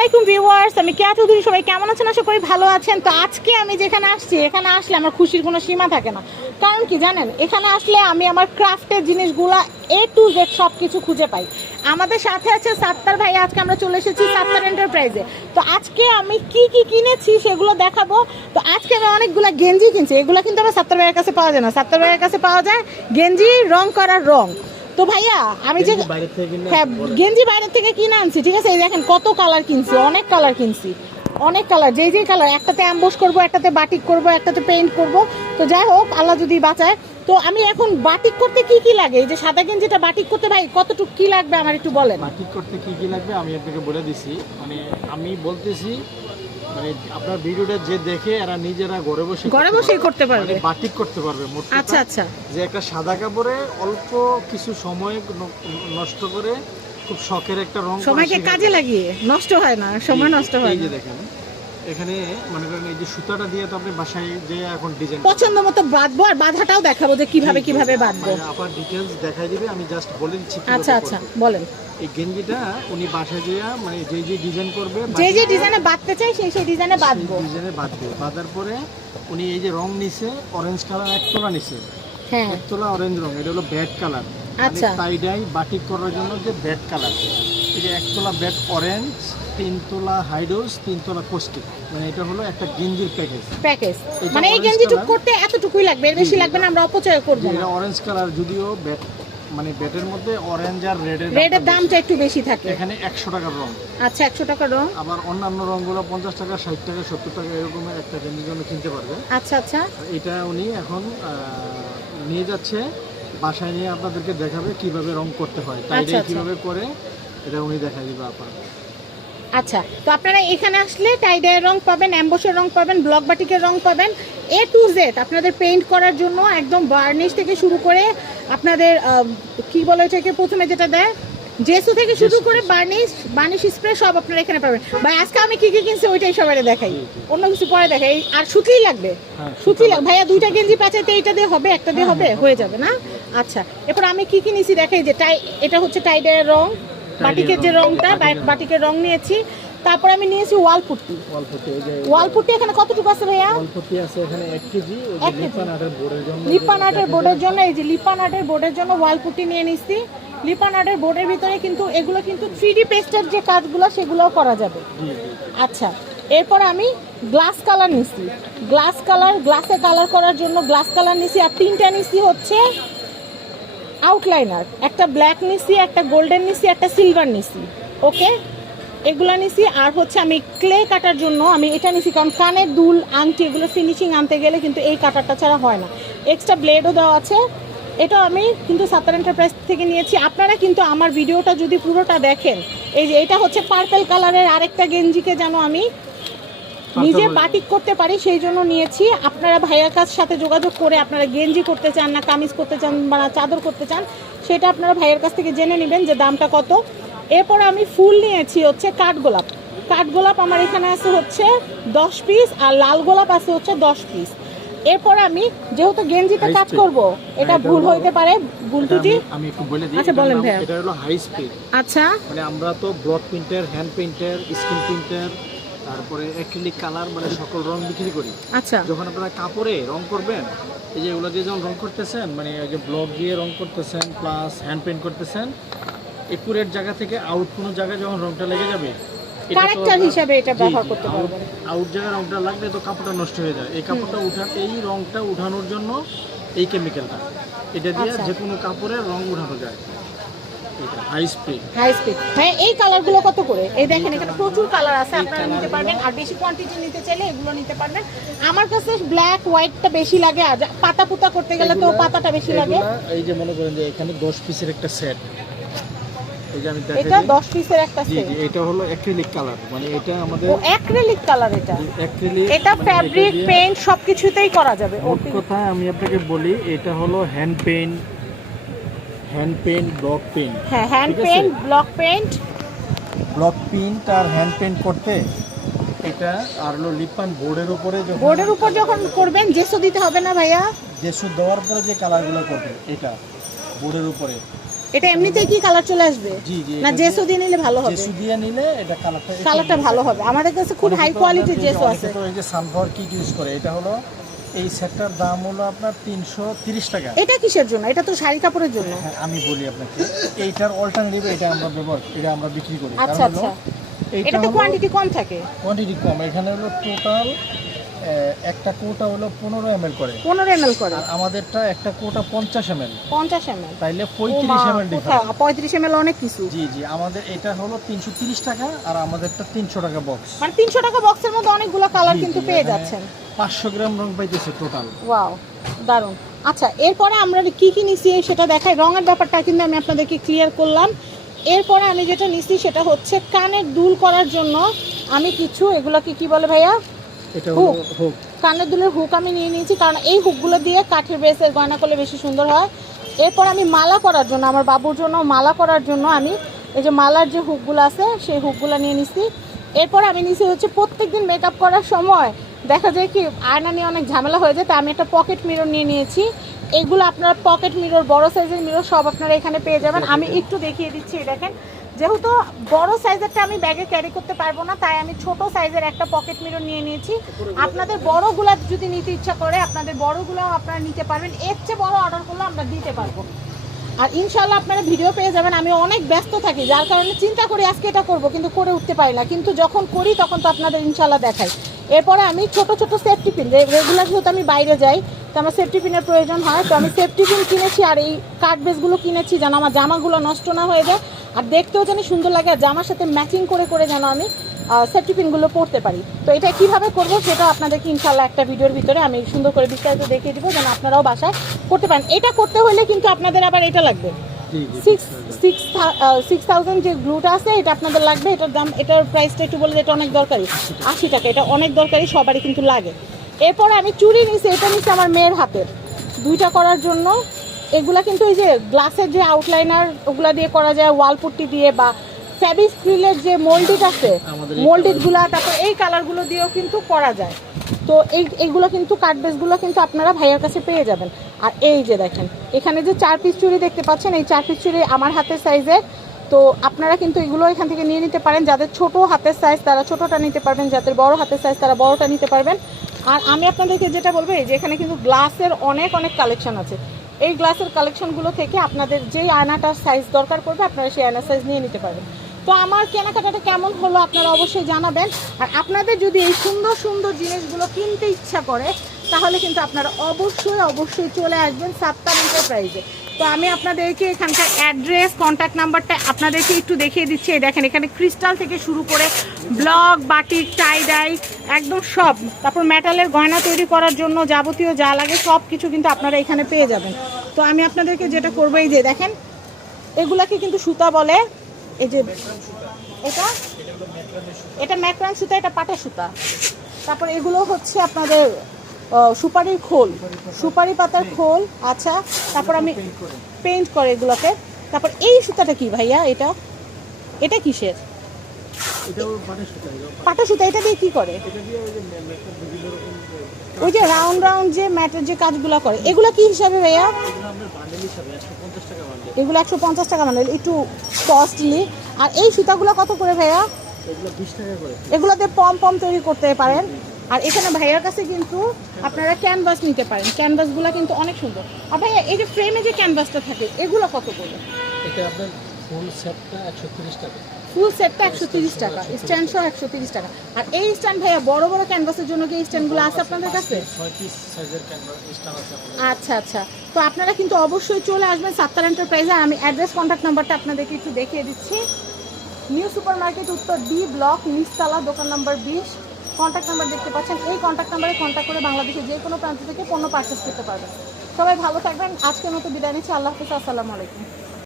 আলাইকুম ভিউয়ার্স, আমি কেয়া চৌধুরী সবাই কেমন আছেন? আশা করি ভালো আছেন। তো আজকে আমি যেখানে আসছি, এখানে আসলে আমার খুশির কোনো সীমা থাকে না। কারণ কি জানেন, এখানে আসলে আমি আমার ক্রাফটের জিনিসগুলো এ টু জেড সব কিছু খুঁজে পাই। আমাদের সাথে আছে সাত্তার ভাই, আজকে আমরা চলে এসেছি সাত্তার এন্টারপ্রাইজে তো আজকে আমি কি কি কিনেছি সেগুলো দেখাবো। তো আজকে আমি অনেকগুলো গেঞ্জি কিনছি। এগুলো কিন্তু আমার সাত্তার ভাইয়ের কাছে পাওয়া যায় না। সাত্তার ভাইয়ের কাছে পাওয়া যায় গেঞ্জি, রং করার রং। তো ভাইয়া আমি যে হ্যাঁ গেঞ্জি বাইরের থেকে কিনে আনছি ঠিক আছে? এই দেখেন কত কালার কিনছি অনেক কালার কিনছি অনেক কালার যেই যেই কালার একটাতে অ্যাম্বোস করব একটাতে বাটিক করব একটাতে পেইন্ট করব তো যাই হোক আল্লাহ যদি বাঁচায়। তো আমি এখন বাটিক করতে কি কি লাগে? এই যে সাদা গেঞ্জিটা বাটিক করতে ভাই কতটুকু কি লাগবে আমার একটু বলেন। বাটিক করতে কি কি লাগবে আমি আপনাকে বলে দিছি। মানে আমি বলতেছি মানে আপনার ভিডিওটা যে দেখে এরা নিজেরা ঘরে বসে ঘরে বসেই করতে পারবে। মানে বাটিক করতে পারবে মোট আচ্ছা আচ্ছা। যে একটা সাদা কাপড়ে অল্প কিছু সময় নষ্ট করে খুব শখের একটা রং সময়কে কাজে লাগিয়ে। নষ্ট হয় না সময় নষ্ট হয় এই যে দেখেন এখানে মনে করেন এই যে সুতাটা দিয়ে তো আপনি বাসায় যে এখন ডিজাইন পছন্দ মতো বাঁধবো আর বাঁধাটাও দেখাবো যে কীভাবে কীভাবে বাঁধবো। আপনার ডিটেলস দেখাই দিবে আমি জাস্ট বলে দিচ্ছি আচ্ছা আচ্ছা বলেন। এই গেঞ্জিটা উনি বাসায় যেয়ে মানে যে যে ডিজাইন করবে যে যে ডিজাইনে বাঁধতে চাই সেই সেই ডিজাইনে বাঁধবো। ডিজাইনে বাঁধবে। বাঁধার পরে উনি এই যে রং নিছে অরেঞ্জ কালার এক তোলা নিছে। হ্যাঁ। এক তোলা অরেঞ্জ রং এটা হলো ব্যাড কালার আচ্ছা। টাই ডাই বাটিক করার জন্য যে ব্যাড কালার এই যে এক তোলা ব্যাড অরেঞ্জ তিন তোলা হাইডোস তিন তোলা কোস্টিক মানে এটা হলো একটা গেঞ্জির প্যাকেজ প্যাকেজ মানে এই orange গেঞ্জি টুক করতে এতটুকুই লাগবে এর বেশি লাগবে না আমরা অপচয় করব না। এটা অরেঞ্জ কালার যদিও ব্যাট মানে ব্যাটের মধ্যে অরেঞ্জ আর রেডের রেডের দামটা একটু বেশি থাকে। এখানে একশো টাকার রং। আচ্ছা একশো টাকা রং। আবার অন্যান্য রঙগুলো পঞ্চাশ টাকা ষাট টাকা সত্তর টাকা এরকমের একটা গেঞ্জির জন্য কিনতে পারবে। আচ্ছা আচ্ছা। এটা উনি এখন নিয়ে যাচ্ছে। বাসায় নিয়ে আপনাদেরকে দেখাবে কীভাবে রং করতে হয় তাই আচ্ছা, আচ্ছা। কীভাবে করে এটা উনি দেখাই দিবে আপনার। আচ্ছা তো আপনারা এখানে আসলে টাইডাইয়ের রং পাবেন অ্যাম্বোসের রং পাবেন ব্লক বাটিকের রং পাবেন এ টু জেড আপনাদের পেইন্ট করার জন্য একদম বার্নিশ থেকে শুরু করে আপনাদের কি বলে এটাকে প্রথমে যেটা দেয়? জেসু থেকে শুরু করে বার্নিশ বার্নিশ স্প্রে সব আপনারা এখানে পাবেন। ভাই আজকে আমি কি কি কিনছি ওইটাই সবাই দেখাই। অন্য কিছু পরে দেখাই। আর সুতিই লাগবে। হ্যাঁ, সুতি লাগবে। ভাইয়া দুইটা গেঞ্জি পাচাইতে এইটা দিয়ে হবে একটা দিয়ে হবে হয়ে যাবে না? আচ্ছা এরপর আমি কি কি নিয়েছি দেখাই যে টাই এটা হচ্ছে টাইডাইয়ের রং। বাটিকের যে রং, রংটা বাটিকের রং। নিয়েছি। তারপর আমি নিয়েছি ওয়াল পুট্টি ওয়াল পুটি ওয়াল পুট্টি এখানে কতটুকু আছে ভাইয়া? ওয়াল পুটি আছে এখানে এক কেজি যে। লিপান আটের বোর্ডের জন্য লিপান আর্টের বোর্ডের জন্য এই যে লিপান আর্টের বোর্ডের জন্য ওয়াল পুট্টি নিয়ে নিচ্ছি লিপান আর্টের বোর্ডের ভিতরে কিন্তু এগুলো কিন্তু থ্রি ডি পেস্টের যে কাজগুলো সেগুলোও করা যাবে। আচ্ছা এরপর আমি গ্লাস কালার নিছি। গ্লাস কালার গ্লাসে কালার করার জন্য গ্লাস কালার নিছি। আর তিনটা নিছি হচ্ছে আউটলাইনার, একটা ব্ল্যাক নিছি, একটা গোল্ডেন নিছি, একটা সিলভার নিছি, ওকে? এগুলো নিছি, আর হচ্ছে আমি ক্লে কাটার জন্য আমি এটা নিছি, কারণ কানের দুল আংটি, এগুলো ফিনিশিং আনতে গেলে কিন্তু এই কাটারটা ছাড়া হয় না। এক্সট্রা ব্লেডও দেওয়া আছে এটা আমি কিন্তু সাতার এন্টারপ্রাইজ থেকে নিয়েছি। আপনারা কিন্তু আমার ভিডিওটা যদি পুরোটা দেখেন, এই যে এটা হচ্ছে পার্পল কালারের আরেকটা গেঞ্জিকে যেন আমি নিজে বাটিক করতে পারি সেই জন্য নিয়েছি। আপনারা ভাইয়ার কাছ সাথে যোগাযোগ করে আপনারা গেঞ্জি করতে চান না কামিজ করতে চান বা চাদর করতে চান সেটা আপনারা ভাইয়ের কাছ থেকে জেনে নেবেন যে দামটা কত। এরপর আমি ফুল নিয়েছি হচ্ছে কাঠগোলাপ কাঠগোলাপ আমার এখানে আছে হচ্ছে দশ পিস আর লাল গোলাপ আছে হচ্ছে দশ পিস। এরপর আমি যেহেতু গেঞ্জিতে কাজ। করব এটা এটা ভুল হইতে পারে। ভুল ত্রুটি। আমি- একটু বলে দিই আচ্ছা, বলেন ভাইয়া। এটা হলো হাই স্পিড আচ্ছা। মানে আমরা তো block printer hand printer screen printer তারপরে অ্যাক্রিলিক কালার মানে সকল রং বিক্রি করি। আচ্ছা। যখন আপনারা কাপড়ে রং করবেন এই যে এগুলো দিয়ে যখন রং করতেছেন মানে ওই যে ব্লক দিয়ে রং করতেছেন প্লাস হ্যান্ড পেন্ট করতেছেন একুরেট জায়গা থেকে আউট কোনো জায়গায় যখন রংটা লেগে যাবে এটা তো Character আপনার- হিসাবে এটা ব্যবহার করতে পারবেন। আউট জায়গায় রংটা লাগলে তো কাপড়টা নষ্ট হয়ে যায়। এই কাপড়টা উঠা এই রংটা উঠানোর জন্য এই কেমিক্যালটা এটা দিয়ে আচ্ছা। যে কোনো কাপড়ের রং উঠানো যায়। হাই স্পিড হাই স্পিড হ্যাঁ এই কালারগুলো কত করে? এই দেখেন এখানে প্রচুর কালার আছে আপনারা নিতে পারবেন। আর বেশি কোয়ান্টিটি নিতে চাইলে এগুলো নিতে পারবেন। আমার কাছে ব্ল্যাক হোয়াইটটা বেশি লাগে। আর পাতা পুতা করতে গেলে তো পাতাটা বেশি লাগে। এই যে মনে করেন যে এখানে দশ পিসের একটা সেট আমি এটা দিই। 10 পিসের একটা সেট জি এটা হলো অ্যাক্রিলিক কালার মানে এটা আমাদের ও অ্যাক্রিলিক কালার এটা। অ্যাক্রিলিক এটা ফ্যাব্রিক পেইন্ট সবকিছুতেই করা যাবে কথা আমি আপনাকে বলি এটা হলো hand paint hand paint block paint. হ্যাঁ hand? Paint block paint. Block paint আর হ্যান্ড পেইন্ট করতে এটা আর হলো লিপান বোর্ডের উপরে যখন বোর্ডের উপর যখন করবেন জেসো দিতে হবে না ভাইয়া? জেসু দেওয়ার পরে যে কালারগুলো করবে এটা বোর্ডের উপরে। এটা এমনিতেই কি কালার চলে আসবে? জি জি না জেসো দিয়ে নিলে ভালো হবে? জেসু দিয়ে নিলে এটা কালারটা কালারটা ভালো হবে। আমাদের কাছে খুব হাই কোয়ালিটির জেসো আছে। তো এই যে সানফ্লাওয়ার কিট ইউজ করে এটা হলো এই সেটটার দাম হলো আপনার তিনশো তিরিশ টাকা। এটা কিসের জন্য? এটা তো শাড়ি কাপড়ের জন্য। হ্যাঁ আমি বলি আপনাকে এইটার অল্টারনেটিভ এটা আমরা ব্যবহার এটা আমরা বিক্রি করি। আচ্ছা আচ্ছা। এটাতে হলো কোয়ান্টিটি কম থাকে। কোয়ান্টিটি কম। এখানে হলো টোটাল একটা কোটা হলো পনেরো এম করে। পনেরো এম করে। আর আমাদেরটা একটা কোটা পঞ্চাশ এম পঞ্চাশ এম এল তাইলে পঁয়ত্রিশ এম এল ডিফারেন্স পঁয়ত্রিশ এম এল অনেক কিছু। জি জি আমাদের এটা হলো তিনশো তিরিশ টাকা আর আমাদেরটা তিনশো টাকা বক্স মানে তিনশো টাকা বক্সের মধ্যে অনেকগুলো কালার কিন্তু পেয়ে যাচ্ছেন। পাঁচশো গ্রাম রং পাইতেছে টোটাল ওয়াও দারুণ। আচ্ছা এরপরে আমরা কি কি নিছি সেটা দেখাই। রঙের ব্যাপারটা কিন্তু আমি আপনাদেরকে ক্লিয়ার করলাম। এরপরে আমি যেটা নিছি সেটা হচ্ছে কানের দুল করার জন্য আমি কিছু এগুলোকে কি বলে ভাইয়া? হোক। কানের দুলের হুক আমি নিয়ে নিয়েছি কারণ এই হুকগুলো দিয়ে কাঠের বেসের গয়না করলে বেশি সুন্দর হয়। এরপর আমি মালা করার জন্য আমার বাবুর জন্য মালা করার জন্য আমি এই যে মালার যে হুকগুলো আছে সেই হুকগুলো নিয়ে নিছি। এরপর আমি নিছি হচ্ছে প্রত্যেকদিন মেকআপ করার সময় দেখা যায় কি, আয়না নিয়ে অনেক ঝামেলা হয়ে যায় তাই আমি একটা পকেট মিরর নিয়ে নিয়েছি। এগুলো আপনার পকেট মিরর বড় সাইজের মিরর সব আপনারা এখানে পেয়ে যাবেন। আমি একটু দেখিয়ে দিচ্ছি দেখেন। যেহেতু বড় সাইজেরটা আমি ব্যাগে ক্যারি করতে পারব না, তাই আমি ছোট সাইজের একটা পকেট মিরর নিয়ে নিয়েছি। আপনাদের বড়গুলা যদি নিতে ইচ্ছা করে, আপনাদের বড়গুলো আপনারা নিতে পারবেন। এর চেয়ে বড় অর্ডার করলে আমরা দিতে পারব। আর ইনশাল্লাহ আপনারা ভিডিও পেয়ে যাবেন। আমি অনেক ব্যস্ত থাকি, যার কারণে চিন্তা করি আজকে এটা করব, কিন্তু করে উঠতে পারি না। কিন্তু যখন করি, তখন তো আপনাদের ইনশাল্লাহ দেখাই। এরপরে আমি ছোট ছোট সেফটি পিন রেগুলার যেহেতু আমি বাইরে যাই, তো আমার সেফটি পিনের প্রয়োজন হয়। তো আমি সেফটি পিন কিনেছি আর এই কাঠ বেসগুলো কিনেছি যেন আমার জামাগুলো নষ্ট না হয়ে যায়। আর দেখতেও যেন সুন্দর লাগে, আর জামার সাথে ম্যাচিং করে করে যেন আমি সেফটি পিনগুলো পড়তে পারি। তো এটা কীভাবে করব সেটা আপনাদেরকে ইনশাল্লাহ একটা ভিডিওর ভিতরে আমি সুন্দর করে বিস্তারিত দেখিয়ে দিব, যেন আপনারাও বাসায় করতে পারেন। এটা করতে হলে কিন্তু আপনাদের আবার এটা লাগবে। সিক্স সিক্স সিক্স থাউজেন্ড যে গ্লুটা আছে এটা আপনাদের লাগবে এটার দাম এটার প্রাইসটা একটু বলে এটা অনেক দরকারি আশি টাকা এটা অনেক দরকারি সবারই কিন্তু লাগে। এরপরে আমি চুড়ি নিছি এটা নিছি আমার মেয়ের হাতের দুইটা করার জন্য এগুলা কিন্তু এই যে গ্লাসের যে আউটলাইনার ওগুলা দিয়ে করা যায় ওয়াল পুট্টি দিয়ে বা ফ্যাবিস ক্রিলের যে মোল্ডিট আছে আমাদের তারপর এই কালারগুলো দিয়েও কিন্তু করা যায়। তো এই এইগুলো কিন্তু কাট বেসগুলো কিন্তু আপনারা ভাইয়ার কাছে পেয়ে যাবেন। আর এই যে দেখেন, এখানে যে চার পিস চুড়ি দেখতে পাচ্ছেন, এই চার পিস চুড়ি আমার হাতের সাইজে তো আপনারা কিন্তু এগুলো এখান থেকে নিয়ে নিতে পারেন। যাদের ছোট হাতের সাইজ তারা ছোটটা নিতে পারবেন, যাদের বড় হাতের সাইজ তারা বড়টা নিতে পারবেন। আর আমি আপনাদেরকে যেটা বলব, এই যে এখানে কিন্তু গ্লাসের অনেক অনেক কালেকশন আছে। এই গ্লাসের কালেকশনগুলো থেকে আপনাদের যেই আয়নাটার সাইজ দরকার পড়বে, আপনারা সেই আয়নার সাইজ নিয়ে নিতে পারবেন। তো আমার কেনাকাটাটা কেমন হলো আপনারা অবশ্যই জানাবেন। আর আপনাদের যদি এই সুন্দর সুন্দর জিনিসগুলো কিনতে ইচ্ছা করে তাহলে কিন্তু আপনারা অবশ্যই অবশ্যই চলে আসবেন সাতটা এন্টারপ্রাইজে তো আমি আপনাদেরকে এখানকার অ্যাড্রেস কন্ট্যাক্ট নাম্বারটা আপনাদেরকে একটু দেখিয়ে দিচ্ছি। এই দেখেন, এখানে ক্রিস্টাল থেকে শুরু করে ব্লক বাটিক টাই ডাই একদম সব। তারপর মেটালের গয়না তৈরি করার জন্য যাবতীয় যা লাগে সব কিছু কিন্তু আপনারা এখানে পেয়ে যাবেন। তো আমি আপনাদেরকে যেটা করব, এই যে দেখেন, এগুলাকে কিন্তু সুতা বলে। এই যে এটা এটা ম্যাক্রান সুতা, এটা পাটের সুতা। তারপর এগুলো হচ্ছে আপনাদের সুপারির খোল সুপারি পাতার খোল আচ্ছা তারপর আমি পেইন্ট করে এগুলোকে। তারপর এই সুতাটা কি ভাইয়া এটা? এটা কিসের? পাটা। সুতা এটা দিয়ে কি করে? ওই যে রাউন্ড রাউন্ড যে ম্যাটের যে কাজগুলো করে এগুলো কি হিসাবে ভাইয়া? এগুলো একশো পঞ্চাশ টাকা মানে একটু কস্টলি আর এই সুতাগুলো কত করে ভাইয়া? এগুলো এগুলোতে পম পম তৈরি করতে পারেন। আর এখানে ভাইয়ার কাছে কিন্তু আপনারা ক্যানভাস নিতে পারেন। ক্যানভাসগুলো কিন্তু অনেক সুন্দর। আর ভাইয়া এই যে ফ্রেমে যে ক্যানভাসটা থাকে এগুলো কত করে? এটা আপনার ফুল সেটটা একশো টাকা। ফুল সেটটা একশো তিরিশ টাকা স্ট্যান্ড সহ একশো তিরিশ টাকা। আর এই স্ট্যান্ড ভাইয়া বড় বড় ক্যানভাসের জন্য কি স্ট্যান্ডগুলো আছে আপনাদের কাছে? আচ্ছা আচ্ছা। তো আপনারা কিন্তু অবশ্যই চলে আসবেন সাত্তার এন্টারপ্রাইজে আমি অ্যাড্রেস কন্ট্যাক্ট নাম্বারটা আপনাদেরকে একটু দেখিয়ে দিচ্ছি। নিউ সুপার মার্কেট উত্তর ডি ব্লক নিচতলা দোকান নাম্বার বিশ। কন্ট্যাক্ট নাম্বার দেখতে পাচ্ছেন। এই কন্ট্যাক্ট নাম্বারে কন্ট্যাক্ট করে বাংলাদেশের যে কোনো প্রান্ত থেকে পণ্য পারচেস করতে পারবেন। সবাই ভালো থাকবেন। আজকের মতো বিদায় নিচ্ছি। আল্লাহ হাফিজ। আসসালামু আলাইকুম।